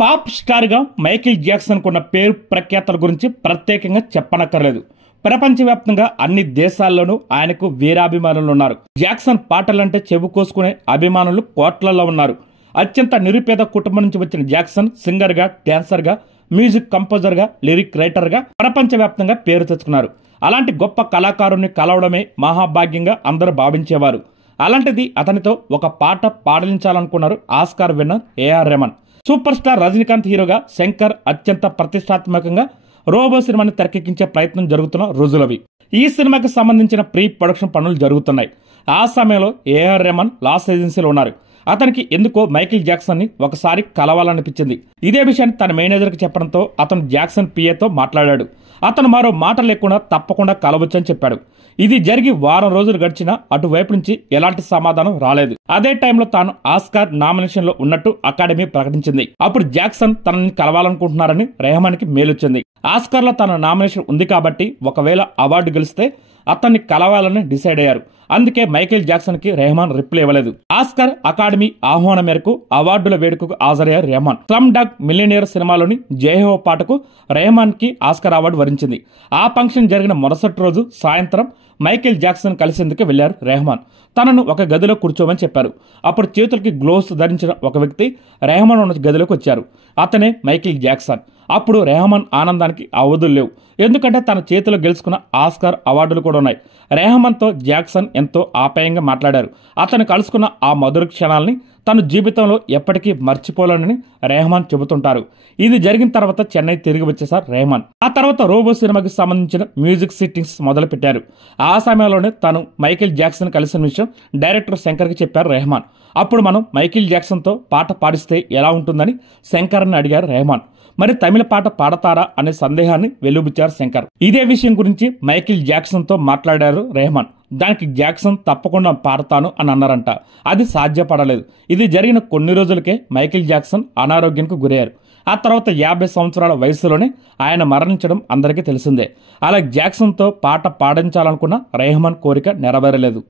Pop star గా Michael Jackson కున్న పేరు ప్రఖ్యాతల గురించి ప్రత్యేకంగా చెప్పనక్కర్లేదు. ప్రపంచవ్యాప్తంగా అన్ని దేశాల్లోనూ ఆయనకు వీరాభిమానులు ఉన్నారు. జాక్సన్ పాటలంటే చెవి కోసుకునే అభిమానులు కోట్లలో ఉన్నారు. అత్యంత నిరుపేద కుటుంబం నుంచి వచ్చిన జాక్సన్ సింగర్ గా, డాన్సర్ గా, మ్యూజిక్ కంపోజర్ గా, లిరిక్ రైటర్ గా ప్రపంచవ్యాప్తంగా పేరు తెచ్చుకున్నారు. అలాంటి గొప్ప కళాకారుణ్ణి కలవడమే మహాభాగ్యంగా అందరూ భావించేవారు. అలాంటిది అతనితో ఒక పాట పాడించాలనుకున్నారు Oscar winner AR Rahman. Super star Rajinikanth హీరోగా శంకర్ అత్యంత ప్రతిష్టాత్మకంగా రోబో సినిమాని తెరకెక్కించే ప్రయత్నం జరుగుతున్న రోజులవి. ఈ సినిమాకి సంబంధించిన ప్రీ ప్రొడక్షన్ పనులు జరుగుతున్నాయి. ఆ సమయంలో ఏఆర్ రెహమాన్ లాస్ ఏజెన్సీలో ఉన్నారు. అతనికి ఎందుకో మైకేల్ జాక్సన్ ని ఒకసారి కలవాలనిపించింది. ఇదే విషయాన్ని తన మేనేజర్ కి చెప్పడంతో అతను జాక్సన్ పిఏతో మాట్లాడాడు. అతను మరో మాట లేకుండా తప్పకుండా కలవచ్చని చెప్పాడు. ఇది జరిగి వారం రోజులు గడిచినా అటువైపు నుంచి ఎలాంటి సమాధానం రాలేదు. అదే టైంలో తాను ఆస్కార్ నామినేషన్ లో ఉన్నట్టు అకాడమీ ప్రకటించింది. అప్పుడు జాక్సన్ తనని కలవాలనుకుంటున్నారని రెహమాన్ కి మేలొచ్చింది. ఆస్కార్ లో తన నామినేషన్ ఉంది కాబట్టి ఒకవేళ అవార్డు గెలిస్తే అతన్ని కలవాలని డిసైడ్ అయ్యారు. అందుకే మైకేల్ జాక్సన్ కి రెహమాన్ రిప్లై ఇవ్వలేదు. ఆస్కార్ అకాడమీ ఆహ్వానం మేరకు అవార్డుల వేడుకకు హాజరయ్యారు రెహమాన్. స్లమ్ డాగ్ మిలియనేర్ సినిమాలోని జయహో పాటకు రెహమాన్ కి ఆస్కార్ అవార్డు వరించింది. ఆ ఫంక్షన్ జరిగిన మరుసటి రోజు సాయంత్రం మైకేల్ జాక్సన్ కలిసేందుకు వెళ్లారు రెహమాన్. తనను ఒక గదిలో కూర్చోమని చెప్పారు. అప్పుడు చేతులకి గ్లోవ్స్ ధరించిన ఒక వ్యక్తి రెహమాన్ ఉన్న గదిలోకి వచ్చారు. అతనే మైకేల్ జాక్సన్. అప్పుడు రెహమాన్ ఆనందానికి అవధులు లేవు. ఎందుకంటే తన చేతిలో గెలుచుకున్న ఆస్కార్ అవార్డులు కూడా ఉన్నాయి. రెహమాన్ తో జాక్సన్ ఎంతో ఆప్యాయంగా మాట్లాడారు. అతను కలుసుకున్న ఆ మధుర క్షణాలని తన జీవితంలో ఎప్పటికీ మర్చిపోలేనని రెహమాన్ చెబుతుంటారు. ఇది జరిగిన తర్వాత చెన్నై తిరిగి వచ్చేసారు రెహమాన్. ఆ తర్వాత రోబో సినిమాకి సంబంధించిన మ్యూజిక్ సిట్టింగ్స్ మొదలు పెట్టారు. ఆ సమయంలోనే తాను మైకేల్ జాక్సన్ కలిసిన విషయం డైరెక్టర్ శంకర్ కి చెప్పారు రెహమాన్. అప్పుడు మనం మైకేల్ జాక్సన్ తో పాట పాడిస్తే ఎలా ఉంటుందని శంకర్ని అడిగారు రెహమాన్. మరి తమిళ పాట పాడతారా అనే సందేహాన్ని వెలుబుచ్చారు శంకర్. ఇదే విషయం గురించి మైకేల్ జాక్సన్ తో మాట్లాడారు రెహమాన్. దానికి జాక్సన్ తప్పకుండా పాడతాను అని అన్నారంట. అది సాధ్యపడలేదు. ఇది జరిగిన కొన్ని రోజులకే మైకేల్ జాక్సన్ అనారోగ్యానికి గురయ్యారు. ఆ తర్వాత 50 సంవత్సరాల వయసులోనే ఆయన మరణించడం అందరికీ తెలిసిందే. అలా జాక్సన్ తో పాట పాడించాలనుకున్న రెహమాన్ కోరిక నెరవేరలేదు.